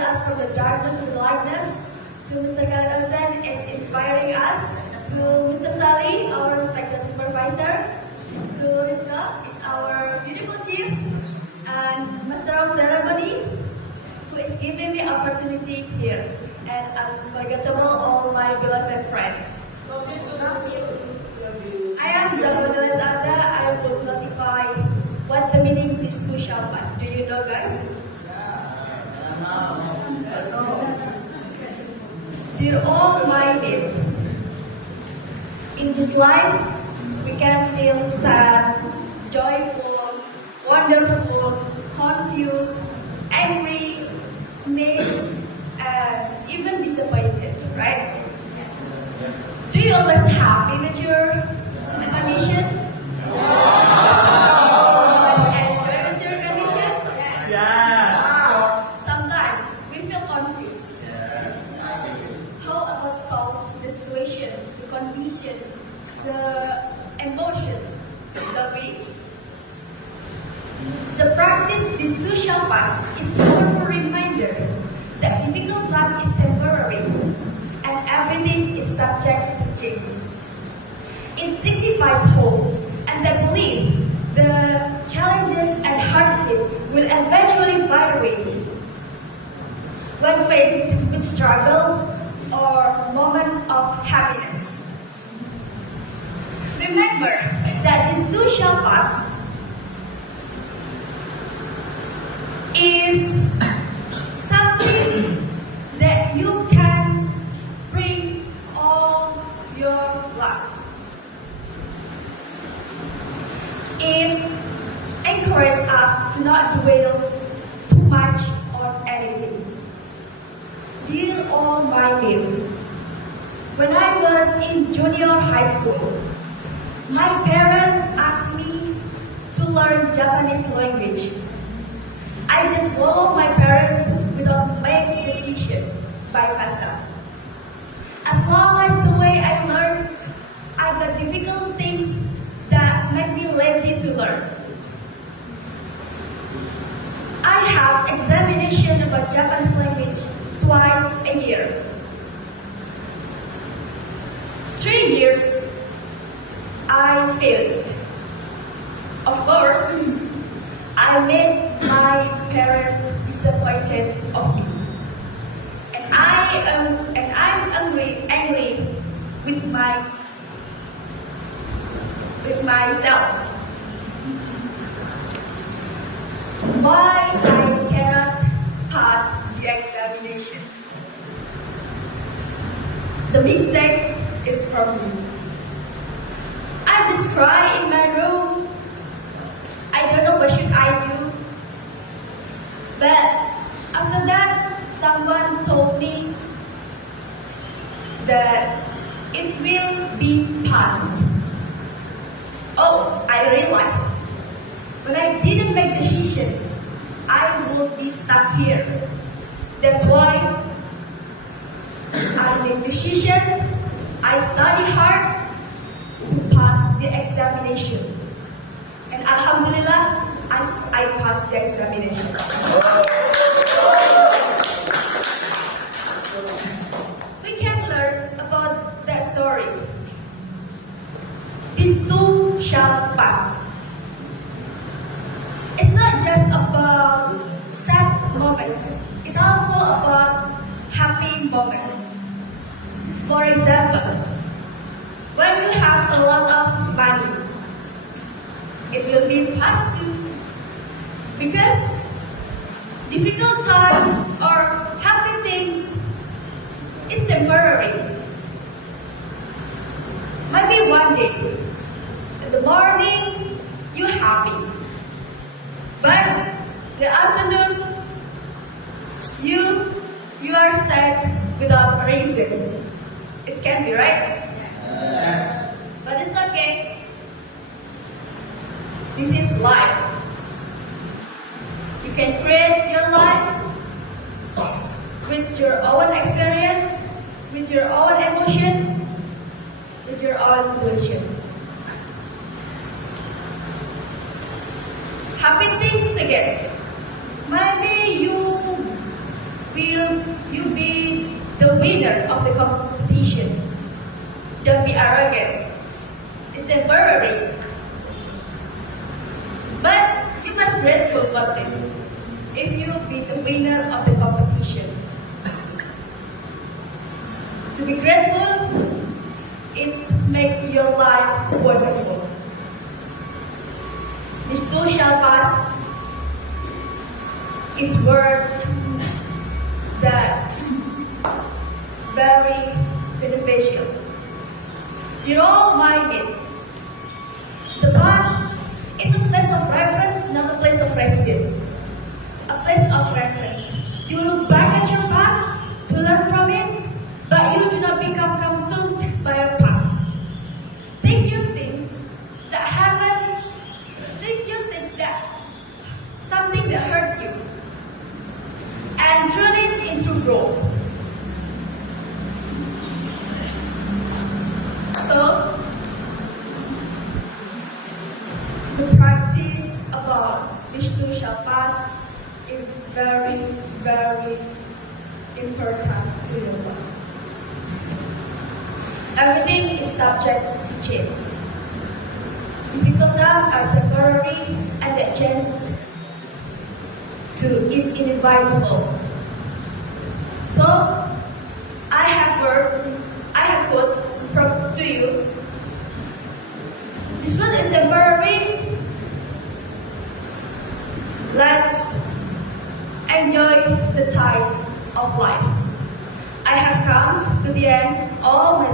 us from the darkness to the lightness, to Mr. Kaladosen is inspiring us, to Mr. Sali, our respected supervisor, to Rizka is our beautiful chief, and Master of Ceremony, who is giving me opportunity here, and unforgettable all my beloved friends. I am Zahoda Lazada. I will notify what the meaning these two shall pass. Do you know, guys? Dear all my needs, in this life we can feel sad, joyful, wonderful, confused, angry, amazed, and even disappointed, right? Do you always happy with your condition? Always enjoy with your condition? Sometimes we feel confused. How about solve the situation, the condition, the emotion, don't we? The practice these two shall pass is a powerful reminder that difficult time is temporary and everything is subject to change. It signifies hope and the belief the challenges and hardship will eventually fade away. When faced with struggle or moment of happiness, remember that this too shall pass is something that you can bring all your life. It encourages us to not dwell too much on anything. Dear all my needs, when I was in junior high school, my parents asked me to learn Japanese language. I just followed my parents without making decision by myself. As long as the way I learned are the difficult things that make me lazy to learn. I have examination about Japanese language twice a year. 3 years, I failed. Of course, I made my parents disappointed of me, and I'm angry with myself. Why I cannot pass the examination? The mistake is from me. I just cry in my room. I don't know what should I do. But after that, someone told me that it will be passed. Oh, I realized when I didn't make decision, I would be stuck here. That's why I make decision. I study hard to pass the examination, and Alhamdulillah, I passed the examination. We can learn about that story. These two shall pass. It's not just about sad moments, it's also about happy moments. For example, when you have a lot of money, it will be past too. Because difficult times or happy things is temporary. Maybe one day, in the morning, you're happy. But the afternoon, you are sad without reason. It can be, right? But it's okay. This is life. You can create your life with your own experience, with your own emotion, with your own solution. Happy things again. Maybe will you be the winner of the competition. Don't be arrogant. It's temporary. But you must grateful about it if you be the winner of the competition. To be grateful, it's make your life wonderful. This too shall pass is word that very beneficial. You're all minded. The past is a place of reference, not a place of residence. A place of reference. You look back at your past to learn from it, but you do not become consumed by your past. Think your things that happen, think your things that something that hurt you, and turn it into growth. So, the practice about which too shall pass is very, very important to your life. Everything is subject to change. Difficult times are temporary and the change is inevitable. So, I have quotes to you. This one is temporary. Let's enjoy the tide of life. I have come to the end of my